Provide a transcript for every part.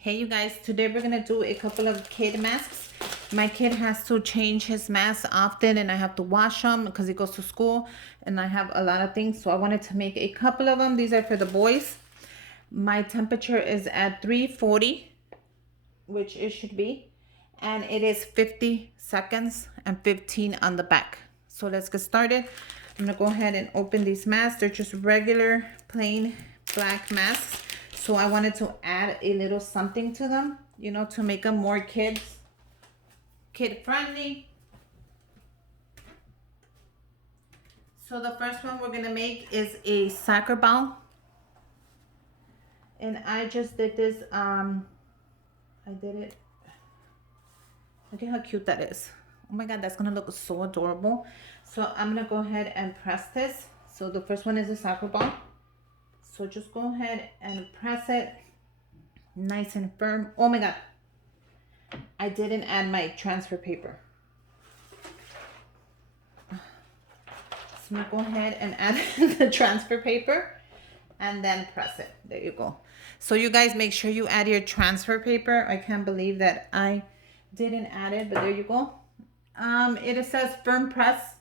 Hey you guys, today we're gonna do a couple of kid masks. My kid has to change his mask often and I have to wash them because he goes to school and I have a lot of things. So I wanted to make a couple of them. These are for the boys. My temperature is at 340, which it should be. And it is 50 seconds and 15 on the back. So let's get started. I'm gonna go ahead and open these masks. They're just regular plain black masks. So I wanted to add a little something to them, you know, to make them more kid friendly. So the first one we're gonna make is a soccer ball. And I just did this, I did it. Look at how cute that is. Oh my God, that's gonna look so adorable. So I'm gonna go ahead and press this. So the first one is a soccer ball. So just go ahead and press it nice and firm. Oh my God, I didn't add my transfer paper. So I'm gonna go ahead and add the transfer paper and then press it. There you go. So you guys make sure you add your transfer paper. I can't believe that I didn't add it, but there you go. It says firm press.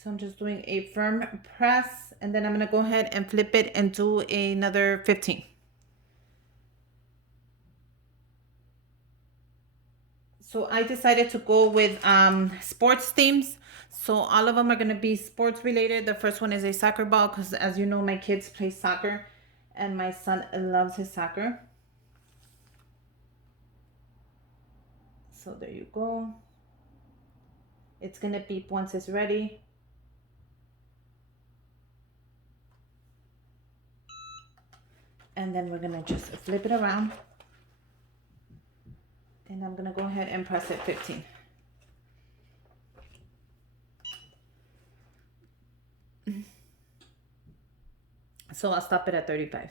So I'm just doing a firm press and then I'm gonna go ahead and flip it and do another 15. So I decided to go with sports themes. So all of them are gonna be sports related. The first one is a soccer ball because as you know, my kids play soccer and my son loves his soccer. So there you go. It's gonna beep once it's ready. And then we're gonna just flip it around. And I'm gonna go ahead and press it 15. So I'll stop it at 35.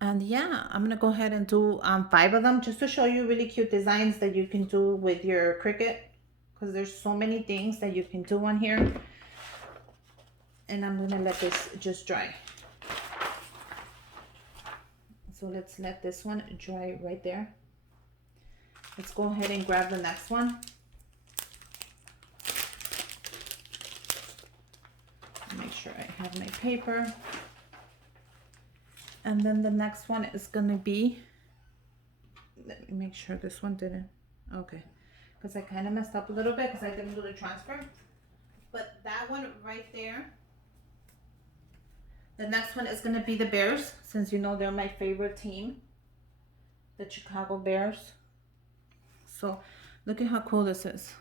And yeah, I'm gonna go ahead and do 5 of them just to show you really cute designs that you can do with your Cricut, because there's so many things that you can do on here. And I'm gonna let this just dry. So let's let this one dry right there. Let's go ahead and grab the next one. Make sure I have my paper. And then the next one is gonna be, let me make sure this one didn't, okay. Because I kind of messed up a little bit because I didn't do the transfer. But that one right there, the next one is gonna be the Bears, since you know they're my favorite team, the Chicago Bears. So look at how cool this is.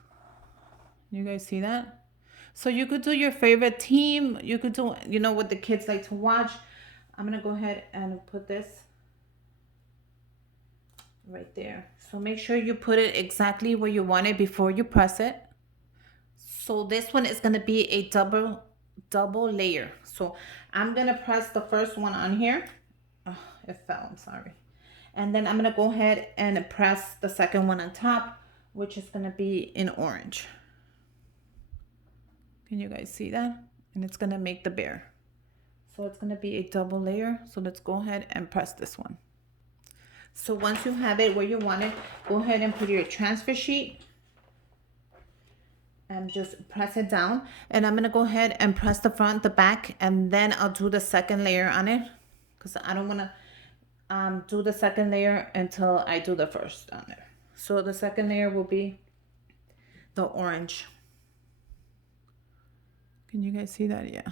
You guys see that? So you could do your favorite team. You could do, you know, what the kids like to watch. I'm gonna go ahead and put this right there. So make sure you put it exactly where you want it before you press it. So this one is gonna be a double layer. So I'm gonna press the first one on here. Oh, it fell, I'm sorry. And then I'm gonna go ahead and press the second one on top, which is gonna be in orange. Can you guys see that? And it's gonna make the bear. So it's gonna be a double layer. So let's go ahead and press this one. So once you have it where you want it, go ahead and put your transfer sheet and just press it down. And I'm gonna go ahead and press the front, the back, and then I'll do the second layer on it because I don't wanna do the second layer until I do the first on there. So the second layer will be the orange. Can you guys see that? Yeah.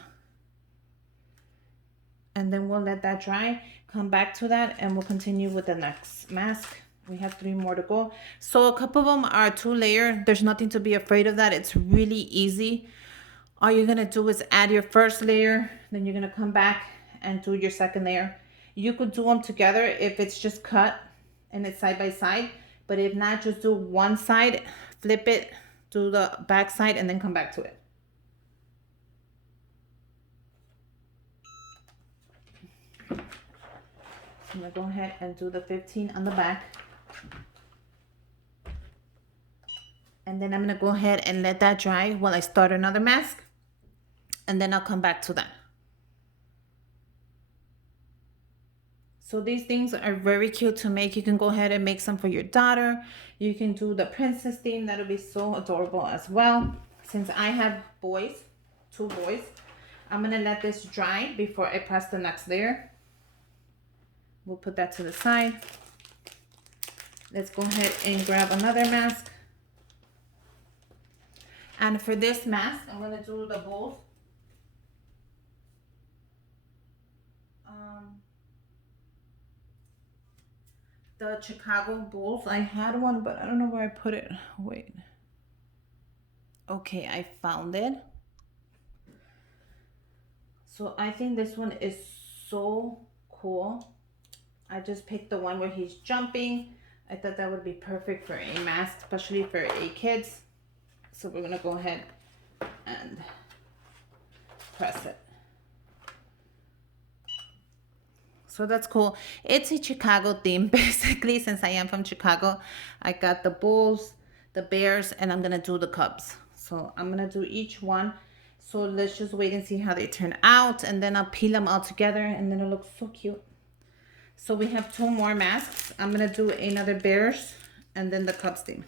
And then we'll let that dry, come back to that, and we'll continue with the next mask. We have 3 more to go. So a couple of them are 2 layer. There's nothing to be afraid of that. It's really easy. All you're gonna do is add your first layer, then you're gonna come back and do your second layer. You could do them together if it's just cut and it's side by side, but if not, just do one side, flip it, do the back side, and then come back to it. I'm gonna go ahead and do the 15 on the back. And then I'm gonna go ahead and let that dry while I start another mask. And then I'll come back to that. So these things are very cute to make. You can go ahead and make some for your daughter. You can do the princess theme. That'll be so adorable as well. Since I have boys, 2 boys, I'm gonna let this dry before I press the next layer. We'll put that to the side. Let's go ahead and grab another mask. And for this mask, I'm gonna do the bows. The Chicago Bulls. I had one, but I don't know where I put it. Wait. Okay, I found it. So I think this one is so cool. I just picked the one where he's jumping. I thought that would be perfect for a mask, especially for a kids. So we're gonna go ahead and press it. So that's cool. It's a Chicago theme, basically. Since I am from Chicago, I got the Bulls, the Bears, and I'm gonna do the Cubs. So I'm gonna do each one. So let's just wait and see how they turn out, and then I'll peel them all together, and then it looks so cute. So we have 2 more masks. I'm gonna do another Bears and then the Cubs theme.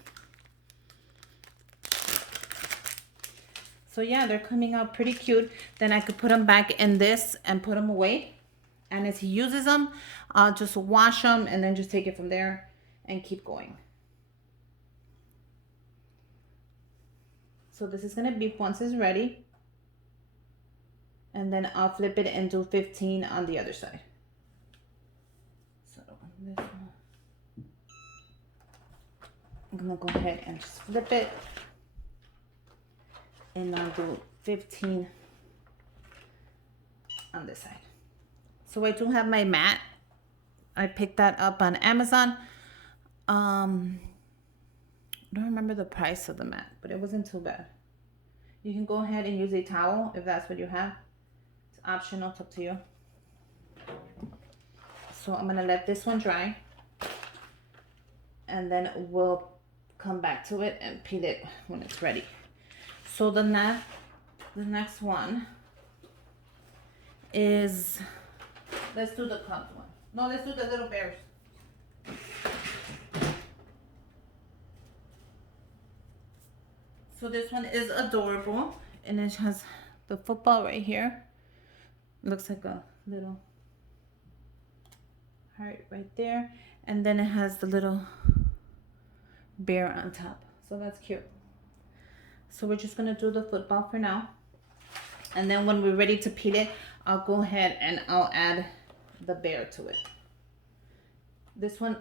So yeah, they're coming out pretty cute. Then I could put them back in this and put them away. And as he uses them, I'll just wash them and then just take it from there and keep going. So this is gonna be once it's ready. And then I'll flip it and do 15 on the other side. So this one, I'm gonna go ahead and just flip it. And I'll do 15 on this side. So I do have my mat. I picked that up on Amazon. I don't remember the price of the mat, but it wasn't too bad. You can go ahead and use a towel if that's what you have. It's optional, it's up to you. So I'm gonna let this one dry. And then we'll come back to it and peel it when it's ready. So the next one is, let's do the Cubs one. No, let's do the little Bears. So this one is adorable, and it has the football right here. Looks like a little heart right there, and then it has the little bear on top. So that's cute. So we're just gonna do the football for now, and then when we're ready to peel it, I'll go ahead and I'll add the bear to it. This one,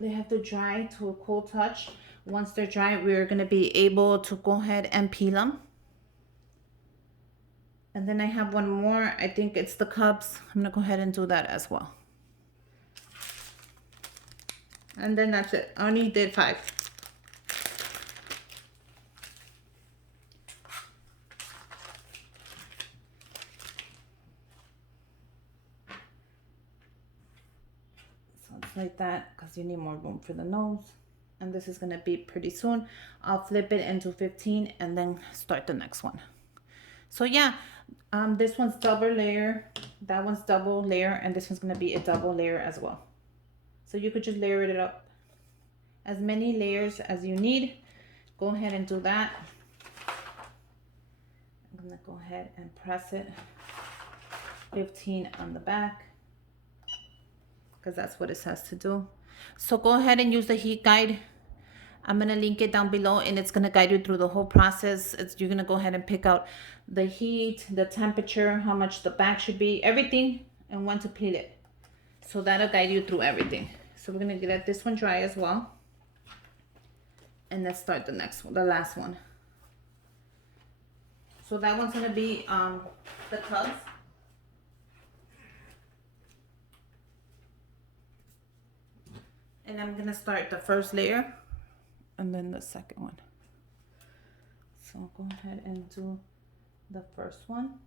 they have to dry to a cool touch. Once they're dry, we're gonna be able to go ahead and peel them. And then I have one more. I think it's the Cubs. I'm gonna go ahead and do that as well. And then that's it. I only did 5. Like that, because you need more room for the nose. And this is gonna be pretty soon. I'll flip it into 15 and then start the next one. So yeah, this one's double layer, that one's double layer, and this one's gonna be a double layer as well. So you could just layer it up as many layers as you need. Go ahead and do that. I'm gonna go ahead and press it 15 on the back, because that's what it says to do. So go ahead and use the heat guide. I'm gonna link it down below, and it's gonna guide you through the whole process. You're gonna go ahead and pick out the heat, the temperature, how much the back should be, everything, and when to peel it. So that'll guide you through everything. So we're gonna let this one dry as well. And let's start the next one, the last one. So that one's gonna be the Cubs. And I'm gonna start the first layer and then the second one. So I'll go ahead and do the first one.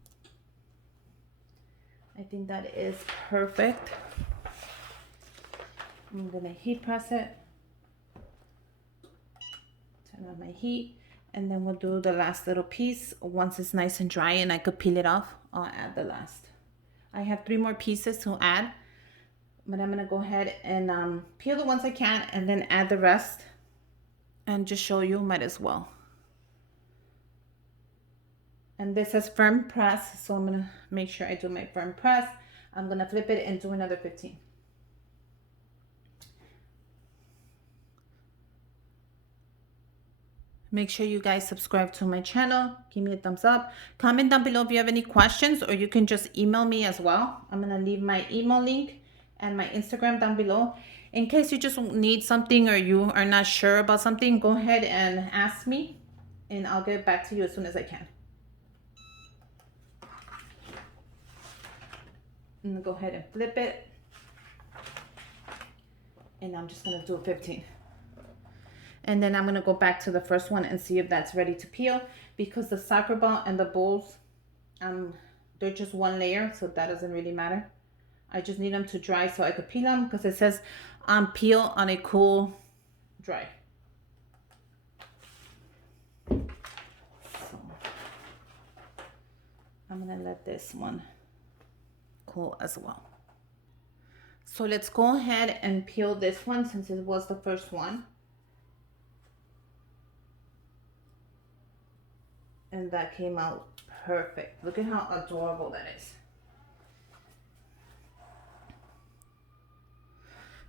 I think that is perfect. I'm gonna heat press it. Turn on my heat, and then we'll do the last little piece. Once it's nice and dry and I could peel it off, I'll add the last. I have 3 more pieces to add. But I'm gonna go ahead and peel the ones I can and then add the rest and just show you, might as well. And this is firm press, so I'm gonna make sure I do my firm press. I'm gonna flip it and do another 15. Make sure you guys subscribe to my channel. Give me a thumbs up. Comment down below if you have any questions, or you can just email me as well. I'm gonna leave my email link and my Instagram down below. In case you just need something or you are not sure about something, go ahead and ask me and I'll get back to you as soon as I can. I'm gonna go ahead and flip it. And I'm just gonna do 15. And then I'm gonna go back to the first one and see if that's ready to peel, because the soccer ball and the bowls, they're just one layer, so that doesn't really matter. I just need them to dry so I could peel them, because it says peel on a cool dry. So I'm gonna let this one cool as well. So let's go ahead and peel this one since it was the first one. And that came out perfect. Look at how adorable that is.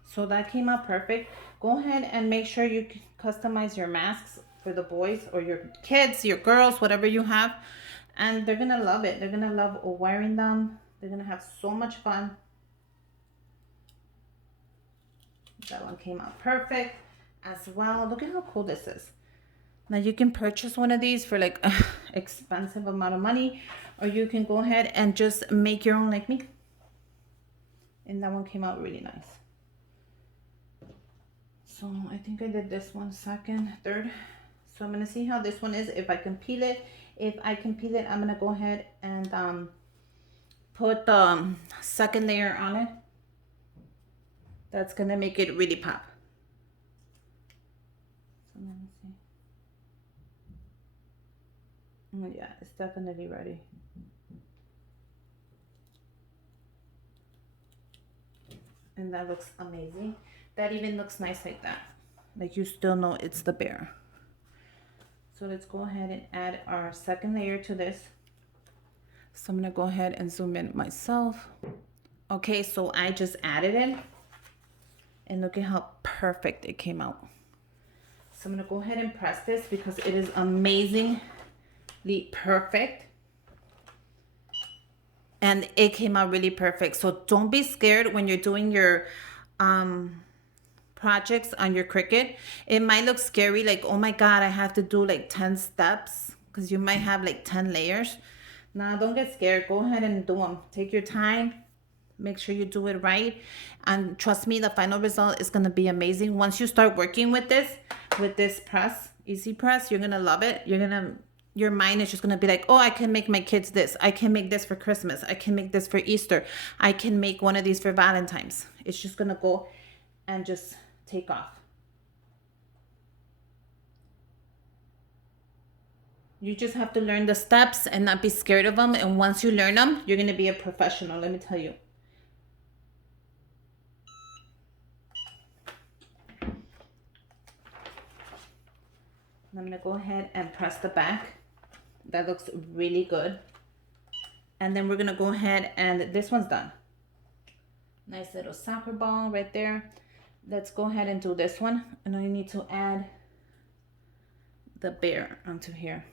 So that came out perfect. Go ahead and make sure you customize your masks for the boys or your kids, your girls, whatever you have. And they're gonna love it. They're gonna love wearing them. They're gonna have so much fun. That one came out perfect as well. Look at how cool this is. Now you can purchase one of these for like an expensive amount of money, or you can go ahead and just make your own like me. And that one came out really nice. So I think I did this one second, third. So I'm gonna see how this one is, if I can peel it. If I can peel it, I'm gonna go ahead and put the second layer on it. That's gonna make it really pop. So let me see. Oh yeah, it's definitely ready. And that looks amazing. That even looks nice like that. Like you still know it's the bear. So let's go ahead and add our second layer to this. So I'm gonna go ahead and zoom in myself. Okay, so I just added it. And look at how perfect it came out. So I'm gonna go ahead and press this because it is amazingly perfect. And it came out really perfect. So don't be scared when you're doing your projects on your Cricut. It might look scary, like, oh my God, I have to do like 10 steps, because you might have like 10 layers. Nah, don't get scared. Go ahead and do them. Take your time. Make sure you do it right. And trust me, the final result is going to be amazing. Once you start working with this press, easy press, you're going to love it. Your mind is just going to be like, oh, I can make my kids this. I can make this for Christmas. I can make this for Easter. I can make one of these for Valentine's. It's just going to go and just take off. You just have to learn the steps and not be scared of them. And once you learn them, you're going to be a professional, let me tell you. I'm going to go ahead and press the back. That looks really good. And then we're going to go ahead and this one's done. Nice little soccer ball right there. Let's go ahead and do this one. And I need to add the bear onto here.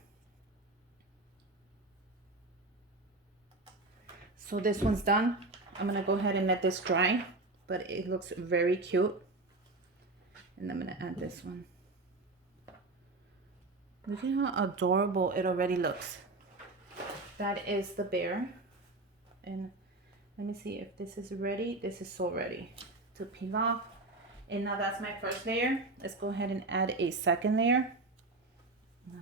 So this one's done. I'm going to go ahead and let this dry, but it looks very cute. And I'm going to add this one. Look at how adorable it already looks. That is the bear. And let me see if this is ready. This is so ready to peel off. And now that's my first layer. Let's go ahead and add a second layer. And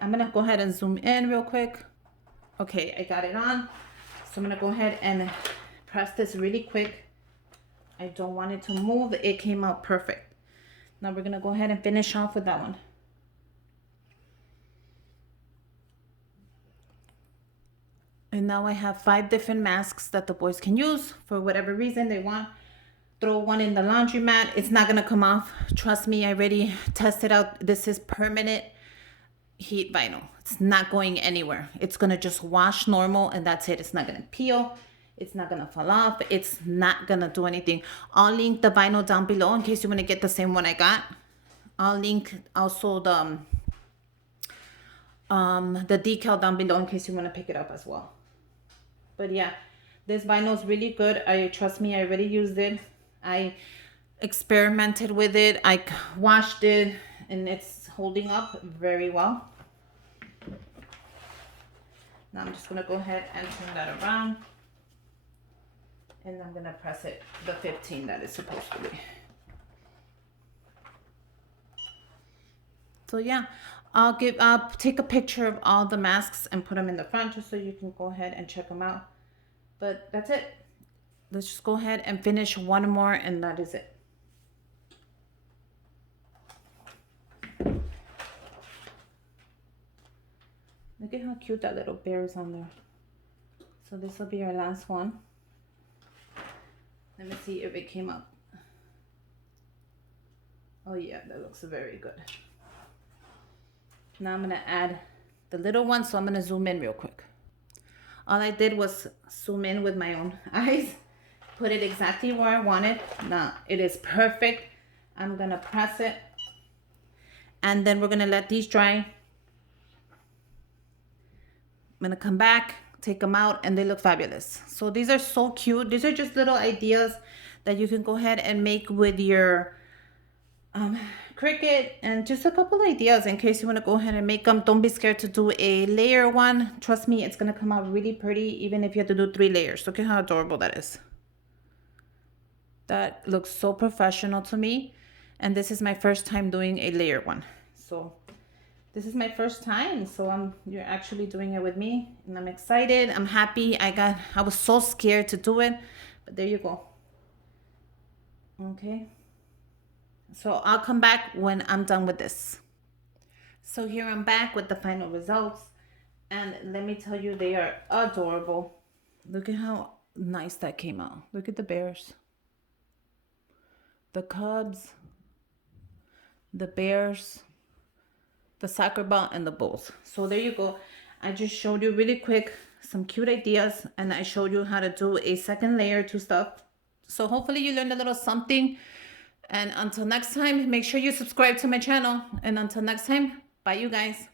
I'm gonna go ahead and zoom in real quick. Okay, I got it on. So I'm gonna go ahead and press this really quick. I don't want it to move. It came out perfect. Now we're gonna go ahead and finish off with that one. And now I have 5 different masks that the boys can use for whatever reason they want. throw one in the laundromat. It's not gonna come off. Trust me, I already tested out. This is permanent heat vinyl. It's not going anywhere. It's gonna just wash normal and that's it. It's not gonna peel. It's not gonna fall off. It's not gonna do anything. I'll link the vinyl down below in case you wanna get the same one I got. I'll link also the decal down below in case you wanna pick it up as well. But yeah, this vinyl is really good. Trust me, I already used it. I experimented with it. I washed it and it's holding up very well. Now I'm just gonna go ahead and turn that around. And I'm gonna press it the 15 that it's supposed to be. So yeah, I'll take a picture of all the masks and put them in the front just so you can go ahead and check them out. But that's it. Let's just go ahead and finish one more and that is it. Look at how cute that little bear is on there. So this will be our last one. Let me see if it came up. Oh yeah, that looks very good. Now I'm gonna add the little one, so I'm gonna zoom in real quick. All I did was zoom in with my own eyes, put it exactly where I want it. Now it is perfect. I'm gonna press it and then we're gonna let these dry. I'm gonna come back, take them out, and they look fabulous. So these are so cute. These are just little ideas that you can go ahead and make with your Cricut, and just a couple ideas in case you want to go ahead and make them. Don't be scared to do a layer one. Trust me, it's gonna come out really pretty even if you have to do 3 layers. Look at how adorable that is. That looks so professional to me, and this is my first time doing a layer one. So this is my first time, so you're actually doing it with me, and I'm excited. I'm happy. I was so scared to do it, but there you go. Okay, so I'll come back when I'm done with this. So here I'm back with the final results, and let me tell you, they are adorable. Look at how nice that came out. Look at the bears, the cubs, the bears, the soccer ball, and the bulls. So there you go. I just showed you really quick some cute ideas, and I showed you how to do a second layer to stuff. So hopefully you learned a little something, and until next time, make sure you subscribe to my channel, and until next time, bye you guys.